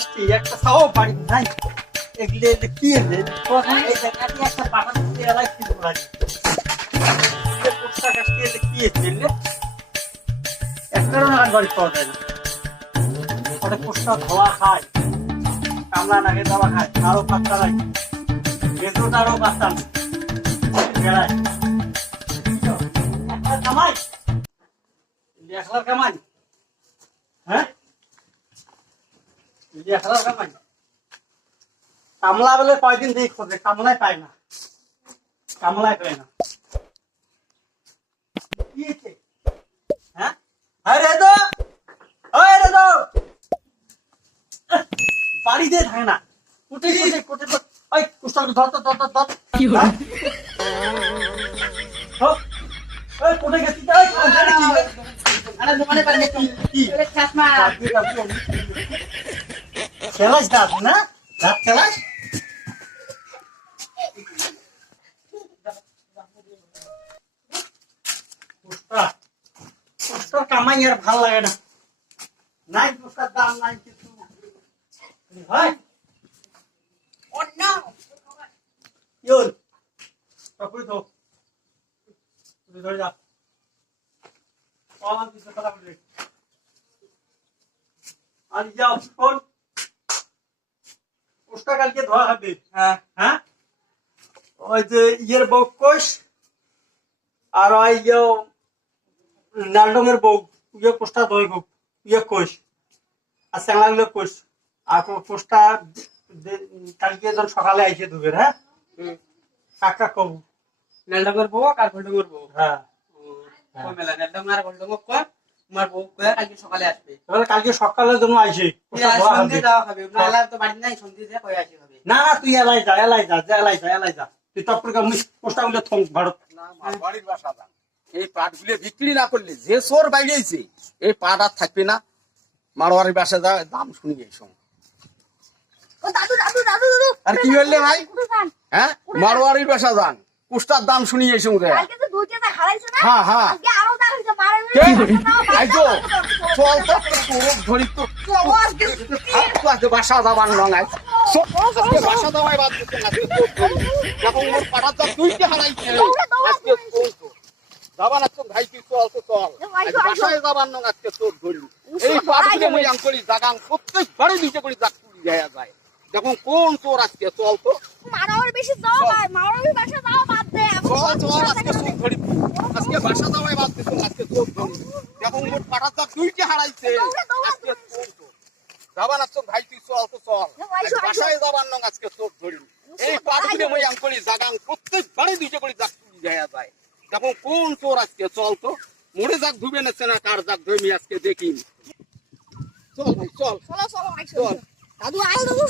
কাজটি একটা সাও পারি নাই এগুলো কি এলে এই জায়গাটি একটা পাটা দিয়ে এলাই কি করা যায় পোস্টা কাজটি এলে কি এলে একটারও না বাড়ি পাওয়া যায় না ওটা পোস্টা ধোয়া খায় কামলা নাগে দেওয়া খায় আরো পাত্তা নাই বেজোটারও পাত্তা নেই বেড়ায় কামাই একলার কামাই হ্যাঁ একলার কামাই কামলা বলে কয়দিন দিয়ে খোঁজে কামলাই পায় না কামলাই পায় না কি হয়েছে হ্যাঁ রে তো বাড়ি দিয়ে থাকে না কুটে কুটে ওই কুষ্টাকে ধর কি হলো ওই কোটে গেছিস আরে দোকানে পারলে কি চশমা খেলাস দাঁত না দাঁত খেলাস পুষ্টার কামাই আর ভাল লাগে না নাই পুষ্টার দাম নাই কিছু হয় অন্য ইউল তখন তো তুই ধরে যা और किसे पता पड़े आज जाओ कौन उसका कल के धोआ खाबे हां हां ওই যে ইয়ের বউ কোষ আর ওই যে নালডঙের বউ ইয়ে কোষটা ধোই গো ইয়ে কোষ আর স্যাংলাগুলো কোষ আর কোষটা কালকে যখন সকালে আইছে দুবের হ্যাঁ কাকা কবু নালডঙের বউ আর গোলডঙের বউ হ্যাঁ কালকে সকালের জন্য আইসি না না তুই এলাই যা তুই টপ করে পোস্টা গুলো থম ভারত এই পাট গুলো বিক্রি না করলে যে চোর বাইরেছে এই পাট আর থাকবে না মারোয়ারির বাসা যা দাম শুনি এই সময় আর কি বললে ভাই হ্যাঁ মারোয়ারির বাসা যান কুষ্টার দাম শুনি এই সময় হ্যাঁ হ্যাঁ চল ধরি তো বাসা যাবার নয় বাসা যাওয়াই বাদ যখন মোর পাঠার দাম দুইটা হারাইছে যাবার আজকে ভাই তুই চল তো চল বাসায় যাবার নয় আজকে তোর ধরি এই পাটগুলো মই আঙ্করি জাগান প্রত্যেকবারই নিচে করে জাগ তুলি দেয়া যায় যখন কোন তোর আজকে চল তো মারাওয়ার বেশি যাও ভাই মারাওয়ার বাসা যাও বাদ দে চল আজকে তোর ধরি আজকে বাসা যাওয়াই বাদ দে আজকে তোর ধরি যখন মোর পাঠার দাম দুইটা হারাইছে আজকে তোর যাবার আজকে ভাই তুই চল তো চল বাসায় যাবার নয় আজকে তোর ধরি এই পাটগুলো মই আঙ্করি জাগান প্রত্যেকবারই নিচে করে জাগ তুলি দেয়া যায় যখন কোন তোর আজকে চল তো মোড়ে যাক ধুবে না না কার যাক ধুবি আজকে দেখি চল ভাই চল চল দাদু আয় দাদু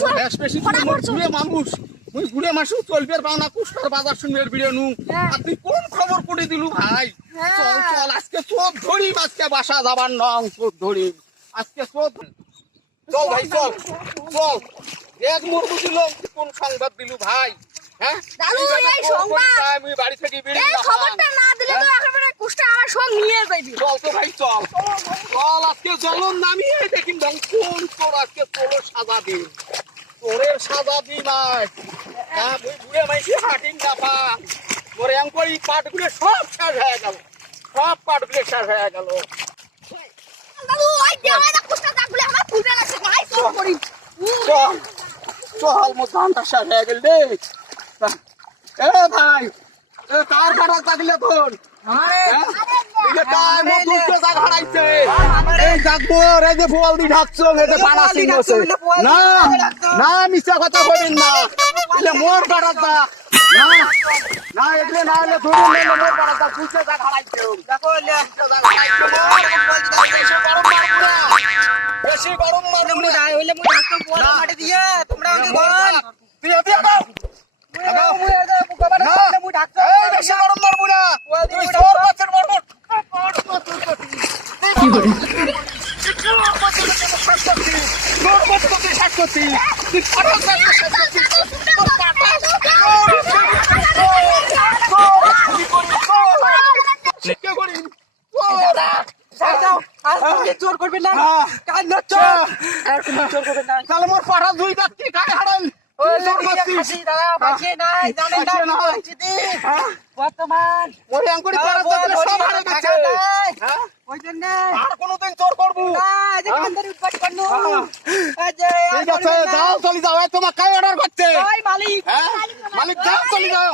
ঘুরে মানুষ মুই ঘুরে মাসু চলবে পাওনা কুষ্টার বাজার শুনের ভিডিও নু আর তুই কোন খবর করে দিলু ভাই চল চল আজকে চোখ ধরি আজকে বাসা যাবার নং চোখ ধরি আজকে চোখ চল ভাই চল চল এক মুরগু দিল কোন সংবাদ দিলু ভাই হ্যাঁ দাদু এই সংবাদ আমি বাড়ি থেকে বেরিয়ে এই খবরটা না দিলে তো একেবারে কুষ্টা আমার সব নিয়ে যাইবি চল তো ভাই চল চল আজকে জলন নামিয়ে দেখি কোন তোর আজকে তোর সাজা দিন তোরের সাজা দি নাই হ্যাঁ মুই ঘুরে মাইছি হাটিং না পান তোরে আঙ্করি পাটগুলো সব শেষ হয়ে গেল সব পাটগুলো শেষ হয়ে গেল দাদু ওই দেওয়াটা কুষ্টা দাগুলে আমার ফুটে লাগছে ভাই সব করি চল চল মো ধানটা শেষ হয়ে গেল রে এ ভাই এ কার কাটা থাকলে তোর আরে এটা কার মো দুটো জাগ হারাইছে এই জাগবর এই যে বল দি ঢাকছো এতে পানা সিংহছে না না মিছা কথা বলেন না এটা মোর কাটা দা না না এগুলো না হলে ধরে নিলে মোর কাটা দা দুটো জাগ হারাইছে দেখো লে জাগ হারাইছে বেশি গরম মারুম না যাই হইলে মই ঢাকছো পোলা মাটি দিয়ে তোমরা আমাকে বল তুই এতে আগাও বেশি গরম মারবো না তুই চোর বাচ্চার মারবো কি করে চোর করবেন না হ্যাঁ। কান্নার চোর আর কোনো চোর করবেন না তাহলে মোর পাড়া দুই যাচ্ছি কাকে হারান ওই চোর লেগে করছিস? খাসি দাদা বাঁচিয়ে নাই জানেন না বাঁচিয়ে নাই। পরিস্থিতি বর্তমান ওই আঙ্গুরি পাড়া যাচ্ছি সব হারাই যাচ্ছে হ্যাঁ? ওই জন্য আর কোনোদিন চোর করবো না এই যে কান্দারি উৎপাত করনু হ্যাঁ। এই যে ঠিক আছে যাও চলে যাও এই তোমার কাই অর্ডার করছে ওই মালিক হ্যাঁ মালিক যাও চলে যাও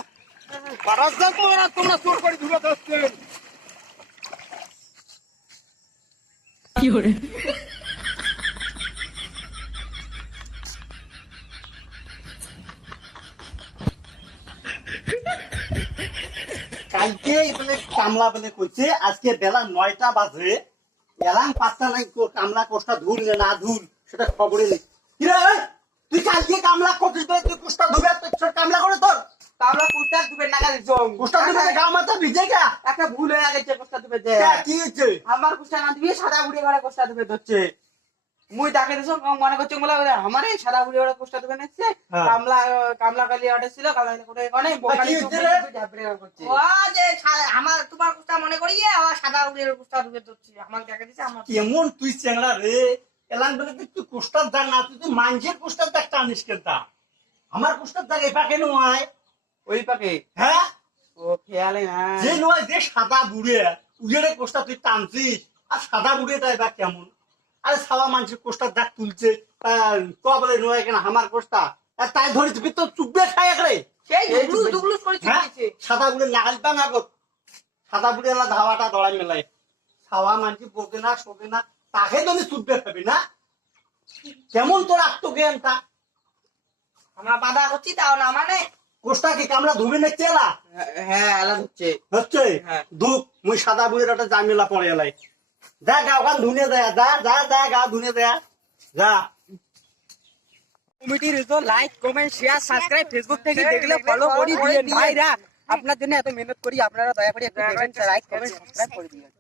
পাড়া যাচ্ছ তোমরা চোর করে ধুবে যাচ্ছে কালকে মানে কামলা বলে কইছে আজকে বেলা 9টা বাজে এলাম পাত্তা নাই তোর কামলা কোষ্টা ধুল না ধুল সেটা খবরে নেই কিরে এই, তুই কালকে কামলা করছিস বলে তুই কোষ্টা ধুবে তোর কামলা করে তোর আমরা কুস্তা দিবেন না গাড়ি জং কোষ্টা ধুবে গা মাথা ভিজে গা একটা ভুল হয়ে গেছে কুস্তা দিবে দে কি হচ্ছে আমার কুস্তা না দিবি সাদা বুড়ি ঘরে কুস্তা দিবে ধরছে মুই তাকে দিছ মনে করছি বলে আমার এই সাদা বুড়ি ঘরে কুস্তা দিবে নেছে হ্যাঁ। কামলা কালি অর্ডার ছিল কামলা করে কোনে বোকালি কি হচ্ছে রে? করছে ও যে আমার তোমার কুস্তা মনে করিয়ে আমার সাদা উড়িয়ে কুস্তা ঢুকে ধরছি আমার দেখা দিছে আমার কেমন তুই চেংড়া রে এলাম বলে তুই কোষ্টার দাগ না তুই মানুষের কোষ্টার দাগ টানিস কেনতা আমার কোষ্টার দাগ এপা কেন হয় ওই পাকে হ্যাঁ ও খেয়ালে না যে নয় যে সাদা বুড়ে উজেরে কোষ্টা তুই টানছিস আর সাদা বুড়েটা এবার কেমন আরে সাদা মানুষের কোষ্টার দাগ তুলছে কবলে নয় কেন আমার কোষ্টা আর তাই ধরে তুই তো চুপবে খাই রে সেই দুগলুস দুগলুস করে হ্যাঁ চুপিছে সাদা বুড়ে লাগাল পা না গো সাদা বুড়ে এলা ধাওয়াটা দড়াই মেলায় সাওয়া মানুষ বোকে না শোকে না তাকে তুমি চুপবে খাবি না কেমন তোর আত্মজ্ঞানটা আমরা বাধা করছি তাও না মানে কোষ্টা কি কামলা ধুবে না চেলা হ্যাঁ আলাদা হচ্ছে হচ্ছে হ্যাঁ। দুঃখ মুই সাদা বুড়ের একটা জামেলা পড়ে এলাই যা গা ওখান ধুনে দেয়া যা যা যা গা ধুনে দেয়া যা কমিটির like comment share subscribe Facebook থেকে দেখলে ফলো করে দিয়েন ভাইরা আপনার জন্য এত মেহনত করি আপনারা দয়া করে একটু দেখবেন লাইক কমেন্ট সাবস্ক্রাইব করে দিবেন